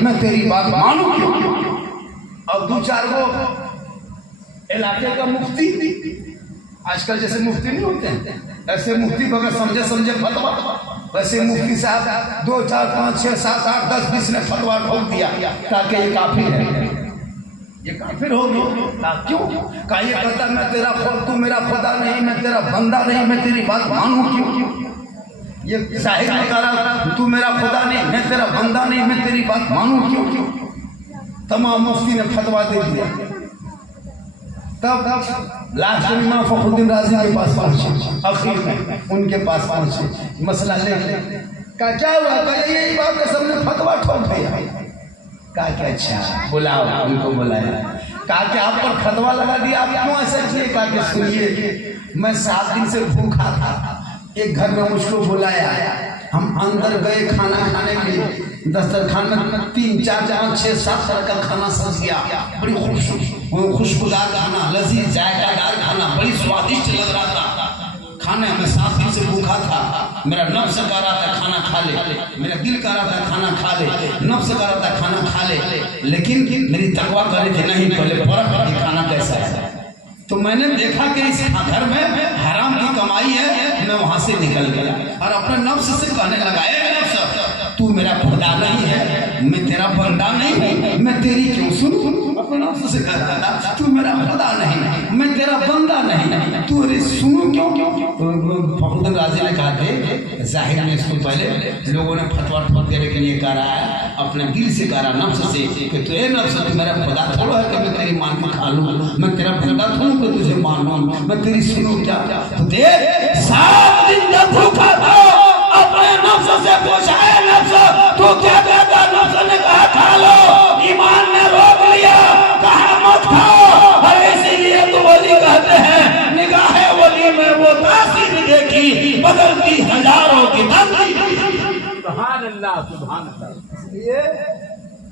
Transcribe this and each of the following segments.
मैं तेरी बात मानू क्यों? अब दो चार गो इलाके का मुफ्ती, आजकल जैसे मुफ्ती नहीं होते हैं, ऐसे मुफ्ती बगैर समझे समझे फतवा, वैसे मुफ्ती साहब 2 4 5 6 7 8 10 20 ने फतवा ठोक दिया ताकि ये काफिर है, ये काफिर हो गया। क्यों? का ये कहता मैं तेरा तू मेरा खुदा नहीं, मैं तेरा बंदा नहीं, मैं तेरी बात मानू क्यों? ये जाहिर में कह रहा तू मेरा खुदा नहीं, मैं तेरा बंदा नहीं, मैं तेरी बात मानू क्यों? तमाम मुफ्ती ने फतवा दे दिया। तब लास्ट में इमाम फखरुद्दीन राजी के पास पहुंचे, आखिर में उनके पास पहुंचे, मसला ले का क्या हुआ? यही बात है, सबने फतवा ठोक दिया। कहा कि अच्छा बुलाओ, उनको बुलाया। कहा कि आप पर फतवा लगा दिया, आप क्यों ऐसा किए? कहा कि सुनिए, मैं 7 दिन से भूखा था, एक घर में मुझको बुलाया, हम अंदर गए खाना खाने के लिए, दस्तरखान में 3 4 5 6 7 तरह का खाना सज गया, बड़ी खुशबूदार खाना, लजीज जायकादार खाना, बड़ी स्वादिष्ट लग रहा था खाने में। 7 दिन से भूखा था, मेरा नफ्स कह रहा था खाना खा ले, मेरा दिल कह रहा था खाना खा ले, नफ्स कह रहा था खाना खा ले, लेकिन मेरी तकवा कर रही थी नहीं पहले परख खाना कैसा है। तो मैंने देखा कि इस घर में हराम की कमाई है, मैं वहां से निकल गया और अपने नफ्स से कहने लगा, नफ्स तू मेरा खुदा नहीं है, मैं तेरा बंदा नहीं हूँ, मैं तेरी क्यों सुनूं? अपने नफ्स से कहता था तू मेरा खुदा नहीं, मैं तेरा बंदा नहीं, तू सुनूं क्यों? फखरुद्दीन राजी ने कहा थे जाहिर में इसको पहले लोगों ने फतवा ठोक दिया, लेकिन ये कह रहा है अपने दिल से कह रहा नफ्स से कि तू ये नफ्स तू मेरा खुदा थोड़ा है कि मैं तेरी मान को खा लूँ, मैं तेरा बंदा थोड़ा कि तुझे मानूं, मैं तेरी सुनूं क्या? तो देख 7 दिन जब भूखा था अपने नफ्स से पूछा है, नफ्स तू क्या कहता? नफ्स ने कहा खा लो, ईमान ने रोक लिया, कहा मत खाओ, और इसीलिए तो वली कहते हैं निगाहे वली में वो तासीर देखी बदलती हजारों की तकदीर। सुभान अल्लाह, सुभान अल्लाह। ये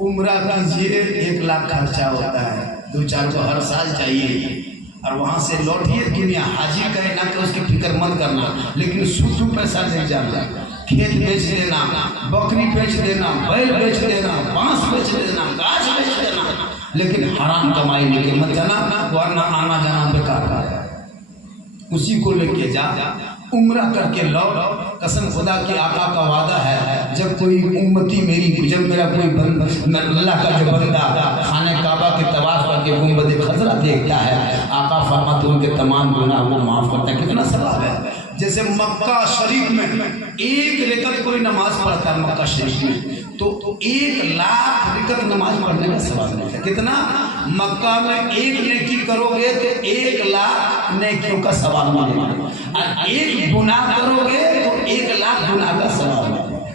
उम्रा कीजिए, 1 लाख खर्चा होता है, 2 4 को हर साल चाहिए, और वहां से लौटिए दुनिया हाजी कहे ना कि उसकी फिक्र मत करना, लेकिन शुद्ध पैसा दे जाना, खेत बेच देना, बकरी बेच देना, बैल बेच देना, बांस बेच देना, गाछ बेच देना, लेकिन हराम कमाई लेके मत जाना, वरना आना जाना बेकार है। उसी को लेके जा, उम्रा करके लौट। कसम खुदा की आका का वादा है, जब कोई उम्मती मेरी, जब मेरा कोई अल्लाह का जो बंदा खाने काबा के तवाफ करके गुंबद खजरा देखता है, आका फरमाते उनके तमाम गुनाह वो माफ करता है। कितना सवाब है। जैसे मक्का शरीफ में 1 रकअत कोई नमाज पढ़ता है मक्का शरीफ में, तो 1 लाख रकअत नमाज पढ़ने का सवाब मिलता है। कितना? मक्का में 1 नेकी करोगे तो 1 लाख नेकियों का सवाब मिलेगा, और 1 गुनाह करोगे तो 1 लाख गुनाह का सवाब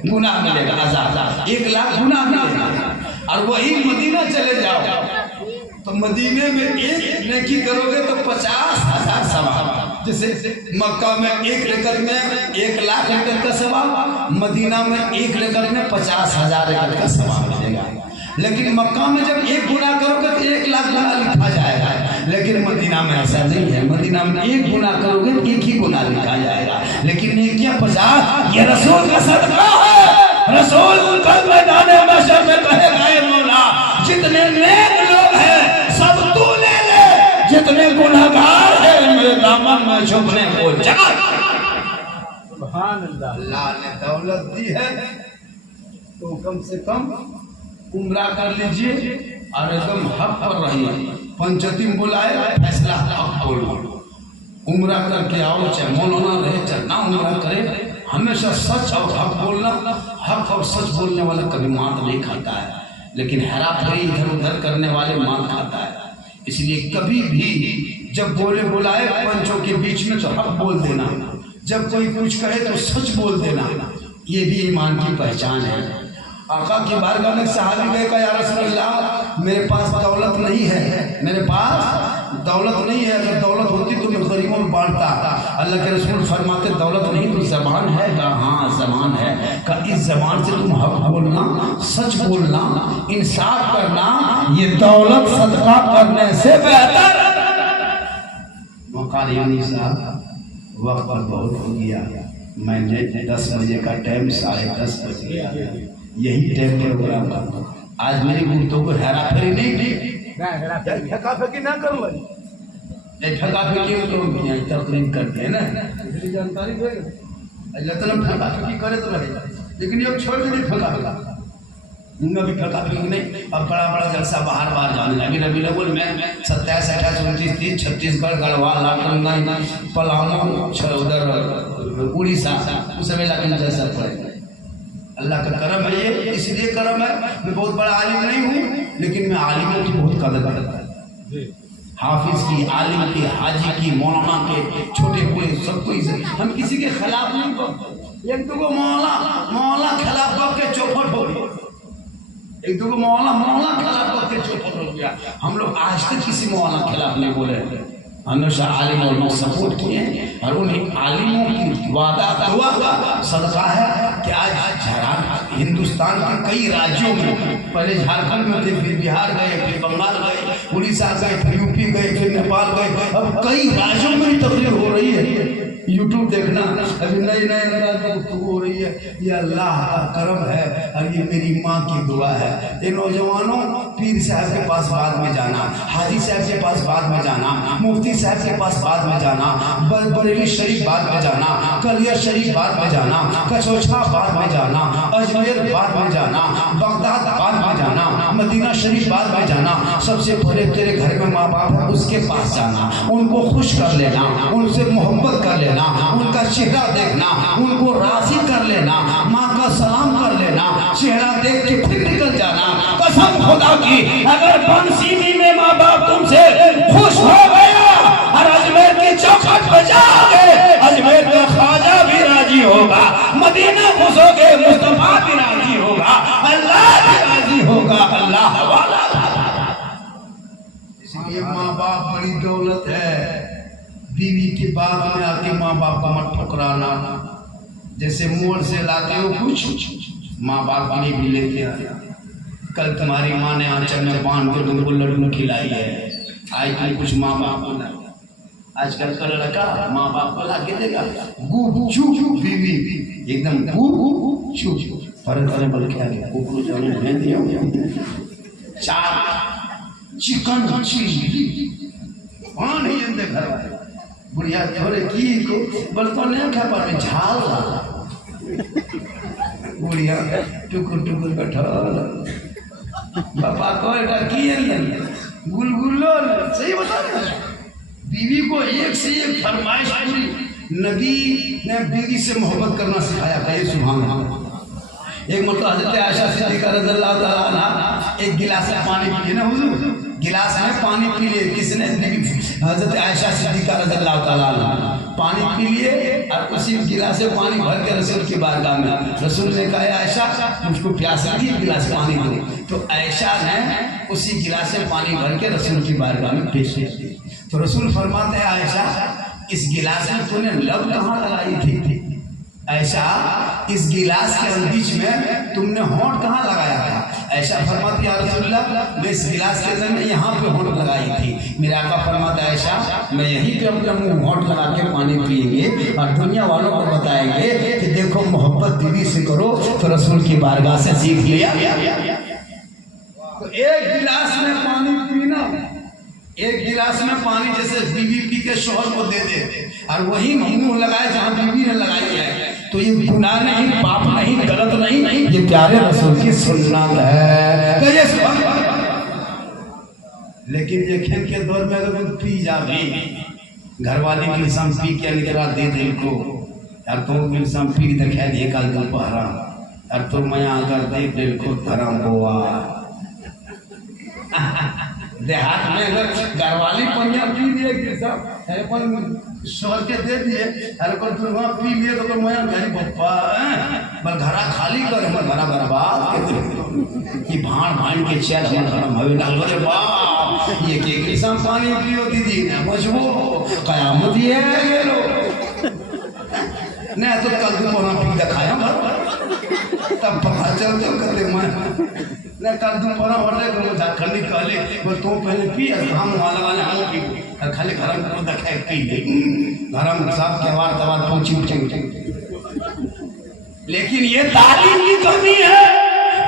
गुनाह मिलेगा, आजाद 1 लाख गुनाह मिलेगा। और वही मदीना चले जाओ तो मदीने में 1 नेकी करोगे तो 50,000 सवाब। जैसे मक्का में 1 रकअत में 1 लाख रकअत का सवाब, मदीना में 1 रकअत में 50,000 रकअत का सवाब मिलेगा। लेकिन मक्का में जब 1 गुनाह करोगे तो 1 लाख गुनाह लिखा जाएगा, लेकिन मदीना में ऐसा नहीं है। मदीना में 1 गुनाह करोगे 1 ही गुनाह लिखा जाएगा, लेकिन नेकियां 50। ये रसूल का सदका है। रसूल कल मैदान महशर में कहेगा, ऐ मौला जितने नेक लोग हैं सब तू ले ले, जितने गुनहगार हैं मेरे दामन में झुकने को जगह। सुभान अल्लाह। अल्लाह ने दौलत दी है तो कम से कम उम्रा कर लीजिए और एकदम हक पर रहिए। पंचतीम बुलाए, फैसला हक बोलो, उम्रा करके आओ, चाहे मौलाना रहे चाहे ना उम्रा करे, हमेशा सच और हक बोलना। हक और सच बोलने वाला कभी मात नहीं खाता है, लेकिन हेराफेरी इधर उधर करने वाले मात खाता है। इसलिए कभी भी जब बुलाए पंचों के बीच में तो हक बोल देना, जब कोई कुछ कहे तो सच बोल देना, ये भी ईमान की पहचान है। आका की बारगाह में सहाबी गए, कहा या रसूलल्लाह मेरे पास दौलत नहीं है, मेरे पास दौलत नहीं है, अगर दौलत होती तो मैं गरीबों में बांटता। अल्लाह के रसूल फरमाते दौलत नहीं तो ज़बान है। कहा हाँ ज़बान है। कहा इस ज़बान से तुम हक बोलना, सच बोलना, इंसाफ करना, ये दौलत सदका करने से बेहतर। मौका यानी साहब वक्त पर बहुत हो गया, मैंने 10 बजे का टाइम 10:30 बज गया, यही टाइम प्रोग्राम का आज मेरी गुप्तों को हेरा फेरी नहीं फेंका फेंकी ना करूँ फेंका फेंकी तो तकलीफ करते हैं ना जानकारी फेंका फेंकी करे तो रहेगा, लेकिन ये छोड़ के नहीं फेंका उनमें भी फेंका फेंकी नहीं। अब बड़ा बड़ा जलसा बाहर जाने लगे। रबी अव्वल में 27, 28, 29, 30 छत्तीसगढ़, गढ़वाल, लाटरंगन, पलामू, उधर उड़ीसा, उस समय लगन जैसा पड़ेगा। अल्लाह का करम है ये, इसलिए करम है। मैं बहुत बड़ा आलिम नहीं हूँ, लेकिन मैं आलिमों की बहुत कदर करता हूँ। हाफिज की, आलिम की, हाजी की, मौलाना के, छोटे बड़े सबको इज्जत। हम किसी के खिलाफ नहीं करते। एक दो मौला खिलाफ करके चौपट हो गया, एक दो मौला खिलाफ करके चौपट हो गया। हम लोग आज तक किसी मौला खिलाफ नहीं बोले, हमेशा आलिम और सपोर्ट किए। और उन्हीं आलिमों की वादा दुआ का सदका है कि आज हिंदुस्तान के कई राज्यों में, पहले झारखंड में थे, फिर बिहार गए, फिर बंगाल गए, उड़ीसा गए, फिर यूपी गए, फिर नेपाल गए, अब कई राज्यों में तकरीर हो रही है। यूट्यूब देखना, अभी नए गुफ्तगू हो रही है। ये अल्लाह का करम है और ये मेरी माँ की दुआ है। ये नौजवानों, पीर साहब के पास बाद में जाना, हाजी साहब के पास बाद में जाना, मुफ्ती साहब के पास बाद में जाना, बरेली शरीफ बाद में जाना, कलियर शरीफ बाद में जाना, कचौछा बाद में जाना, अजमेर बाद में जाना, बगदाद बाद में जाना, मदीना शरीफ बाद में जाना। सबसे पहले तेरे घर में माँ बाप है, उसके पास जाना, उनको खुश कर लेना, उनसे मोहब्बत कर लेना, उनका चेहरा देखना, उनको राजी कर लेना, माँ का सलाम कर लेना, चेहरा देख के फिर निकल जाना। कसम खुदा की, अगर बंसीनी में माँ बाप तुमसे खुश हो गया और अजमेर की चौखट पे जाओगे, अजमेर का ख्वाजा भी राजी होगा, मदीना घुसोगे मुस्तफा भी राजी होगा, अल्लाह भी राजी होगा, अल्लाह वाला। इसलिए माँ बाप बड़ी दौलत है। बीवी की बात में आके माँ बाप को मत ठुकराना। जैसे मोड़ से लाते हो कुछ, माँ बाप के लिए भी लेके आना। कल तुम्हारी माँ ने आंचल में बांध के तुमको लड्डू खिलाई है, आज तुम कुछ माँ बाप को ला। आजकल का लड़का माँ बाप को ला के देगा गू चू बीवी एकदम गू चू पर बल के आगे कुकरू जाने भेज दिया। चार चिकन चिली पानी जंदे घर वाले बुढ़िया थोड़े की को बल तो नहीं खा पाते, झाल बुढ़िया टुकुर बैठा बाबा को गुलगुल्लो। सही बता रहे, बीवी को एक से एक फरमाइश पूरी। नबी ने बीवी से मोहब्बत करना सिखाया था। ये सुभान अल्लाह। एक मतलब हजरत आयशा सिद्दीक़ा रज़ियल्लाहु ताला अन्हा एक गिलास में पानी पिए ना, हुजूर गिलास में पानी पी लिए। किसने? हजरत आयशा सिद्दीक़ा रज़ियल्लाहु ताला अन्हा पानी पी लिए और उसी गिलास से पानी भर के रसूल की बारगाह में, रसूल ने कहा आयशा मुझको प्यास लगी, गिलास पानी दो। तो आयशा ने उसी गिलास से पानी भर के रसूल की बारगाह में पेश किया। तो रसूल फरमाते हैं आयशा इस गिलास में तूने लब कहाँ लगाई थी? ऐसा इस गिलास के बीच में तुमने होंठ कहाँ लगाया था? ऐसा फरमाती या रसूलल्लाह मैं इस गिलास के अंदर में यहाँ पे होंठ लगाई थी। मेरा आका फरमाता है ऐसा मैं यहीं पे अपना मुंह होंठ लगा के पानी पिएंगे और दुनिया वालों को बताएंगे कि देखो मोहब्बत दीदी से करो। तो रसूल की बारगाह से सीख लिया। तो एक गिलास में पानी पीना, एक गिलास में पानी जैसे बीवी पी के शोहर को दे दे और वही मुंह लगाए जहाँ बीवी ने लगाई है, तो ये गुनाह नहीं, पाप नहीं, गलत नहीं, ये प्यारे रसूल की सुन्नत है। तो ये लेकिन ये खेल के दौर में अगर पी जाए, घरवाली की सम पी के निकला दे दिल को यार, तो मिल सम पी दिखा दे कल दोपहरा और तो मैं अगर देख दिल को धर्म हुआ। देहात में अगर घरवाली पनिया पी दिए शोर के दे दिए, अरे को तुम वहाँ पी लिए तो मैं मेरी पप्पा बल घरा खाली कर घरा बर्बाद कि भाण भाण के चेल हम धर्म हवे डाल रे बाप ये के किसान पानी पियो दीदी ने मजबूर कयामत ये गेलो ने तो कल को ना पी दिखाया तब पता चलते कहते मैं ने कल तुम बना होले को झारखंड कहले वो तो पहले पी हम वाला हम पी खाली घर में देखे पी घर में सब के वार तवार पहुंची। लेकिन ये तालीम की कमी है,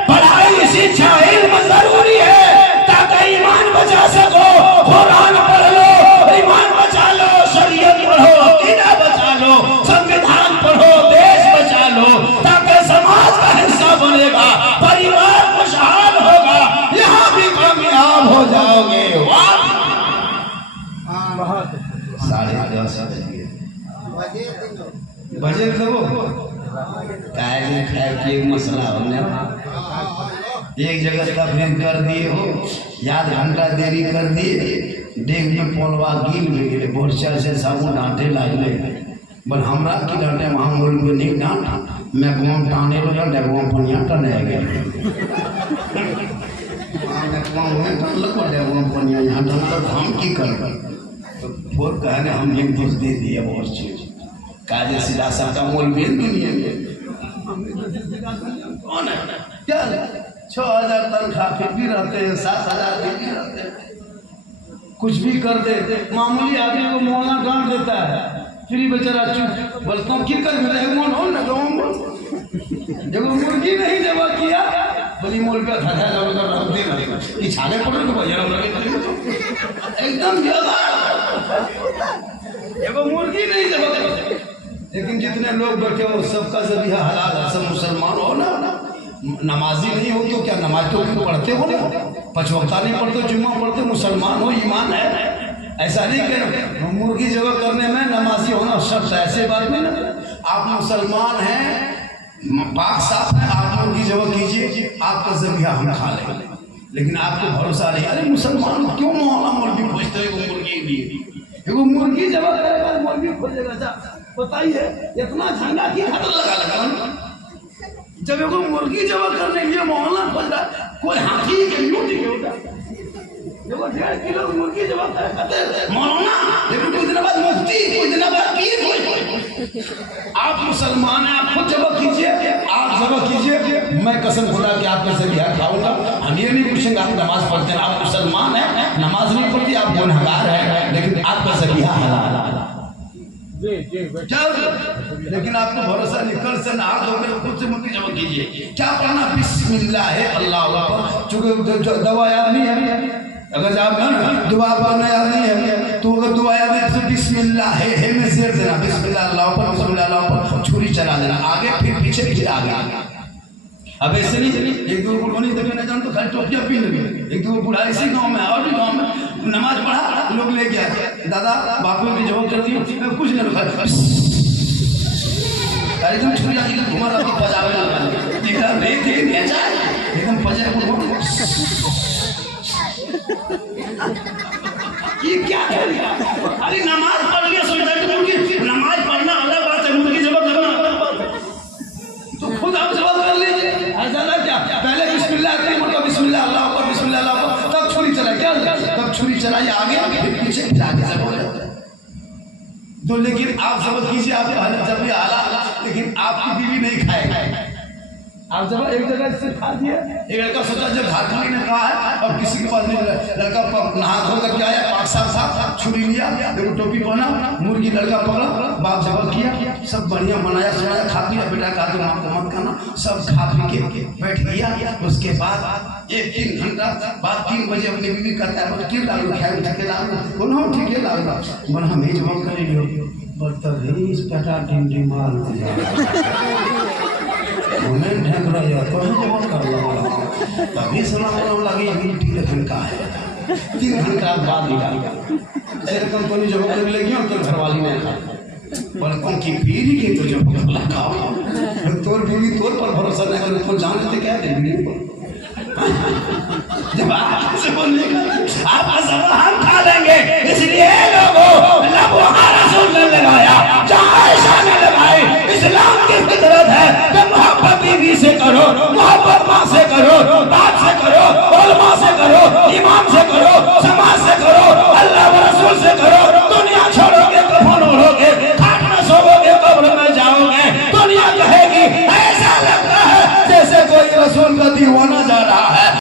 पढ़ाई शिक्षा इल्म जरूरी है ताकि ईमान बचा सको। कुरान पढ़ लो, ईमान बचा लो, शरीयत पढ़ो, अकीदा बचा लो, संविधान पढ़ो, देश बचा लो, ताकि समाज का हिस्सा बनेगा, परिवार खुशहाल होगा, यहाँ भी कामयाब हो जाओगे। वाह, 10:30 बजे देखो काहे खैर की एक मसला होने एक जगह तफरीक कर दिए हो, याद घंटा देरी कर दिए, डेग में पोलवा गिर गए, बोरचा से साबुन डांटे लागले, बल हमरा की डांटे वहाँ मोल में नहीं डांट, मैं गाँव टाने लो या डेगवा पनिया टने गए, गाँव में टान लगो डेगवा पनिया यहाँ डाल तो हम की कर वो कहने हम लिंक दे दिए बहुत चीज काजे सीधा सबका मोल मिल दुनिया में कौन है क्या 6,000 तनख्वाह फिर भी रहते हैं, 7,000 फिर भी रहते हैं, कुछ भी कर दे, मामूली आदमी को मोहल्ला डांट देता है, फिर बेचारा चुप बोलता हूँ की कर जब मुर्गी नहीं जमा किया बोली मोल का था छाले पड़े तो भैया एकदम एगो मुर्गी नहीं जमा। लेकिन जितने लोग बैठे हो सबका ज़रिया हलाल है, सब मुसलमान हो ना, नमाजी नहीं हो तो क्या नमाज तो पढ़ते हो ना, 5 वक्त नहीं पढ़ते, जुम्मा पढ़ते, मुसलमान हो, ईमान है, ऐसा नहीं कह मुर्गी जगह करने में नमाजी होना शर्त है, ऐसे बात नहीं ना। आप मुसलमान हैं, पाक साफ है, आप मुर्गी जगह कीजिए, आपका ज़रिया हम खा लेंगे, लेकिन आपको भरोसा नहीं। अरे मुसलमान क्यों मोहल्ला मुर्गी खोजते हो, मुर्गी लिए वो मुर्गी जब करेगा मुर्गी खोजेगा, बताइए इतना झंडा की हद लगा जब वो मुर्गी जब करने के लिए मोहल्ला खोज रहा, कोई हाथी के यूं दिखेगा, जब 1.5 किलो मुर्गी जब मौलाना, लेकिन कुछ दिन बाद मुफ्ती, कुछ दिन बाद पीर। आप मुसलमान हैं, आप खुद जब कीजिए, आप जब कीजिए, मैं कसम खुदा कि आपके से बिहार खाऊंगा, हम ये नहीं पूछेंगे आप नमाज पढ़ते हैं, आप मुसलमान हैं, नमाज नहीं पढ़ती, आप गुनहगार हैं, लेकिन आपका सबिया हलाल। लेकिन आपको भरोसा नहीं, कल से नहा धोकर खुद से मुर्गी जमा कीजिए, क्या पढ़ना, बिस्मिल्लाह है अल्लाह, चूंकि दवा याद नहीं है, अगर आप दुआ पढ़ना याद नहीं है तो अगर दुआ याद है तो बिस्मिल्लाह है में शेर देना, बिस्मिल्लाह अल्लाह पर, बिस्मिल्लाह अल्लाह पर, छुरी चला देना, आगे फिर पीछे, फिर आगे। अब ऐसे नहीं एक दो बुढ़ों नहीं देखने जान तो खाली टोपियाँ पी लगे, एक दो बुढ़ा इसी गाँव में और भी गाँव में नमाज पढ़ा, लोग ले गया दादा बापू की जवाब कर दी, कुछ नहीं रखा, एकदम छुरी आगे घुमा रहा तो पजावे लगा एकदम पजाए ये क्या कर रहा? अरे नमाज पढ़ लिया, सोचता है मुर्गी, नमाज पढ़ना अलग बात है, मुर्गी जवाब करना अलग बात है, तो खुद आप जवाब कर लीजिए। ऐसा ना क्या पहले बिस्मिल्लाह करें, मतलब बिस्मिल्लाह अल्लाह पर, बिस्मिल्लाह अल्लाह पर, तब छुरी चला, क्या तब छुरी चलाई आगे, फिर पीछे, फिर आगे से बोल तो। लेकिन आप जब कीजिए, आप जब ये आला, लेकिन आपकी बीवी नहीं खाएगा, आप जब एक जगह से खा दिए, एक लड़का सोचा जब झारखंडी ने कहा है और किसी के पास नहीं, लड़का नहा धो करके आया, पाक साफ छुरी लिया, देखो टोपी पहना, मुर्गी लड़का पकड़ा, बाप जब किया, सब बढ़िया बनाया सुनाया, खा पिया, बेटा का तो माँ को मत करना, सब खा पी के बैठ गया। उसके बाद 1-3 घंटा बाद 3 बजे अपनी बीवी करता है, क्यों लागू खाए ठके लागू बोलो ठीके लागू बोल हम ही जवाब कर लियो बदतमीज पेटा टिंडी मार उन्हें ढंग रहा है तो हम जवाब कर लो, तभी सलाम लगे मिट्टी रखन का है। 3 घंटा बाद निकाल ऐसे कंपनी जब कर लेगी तो घरवाली ने बल्कि की बीवी के तो जब लगाओ तोर बीवी तोर पर भरोसा नहीं करे तो जानते क्या देगी जब आपसे बोलने का आप सब हम खा लेंगे, इसलिए लोगों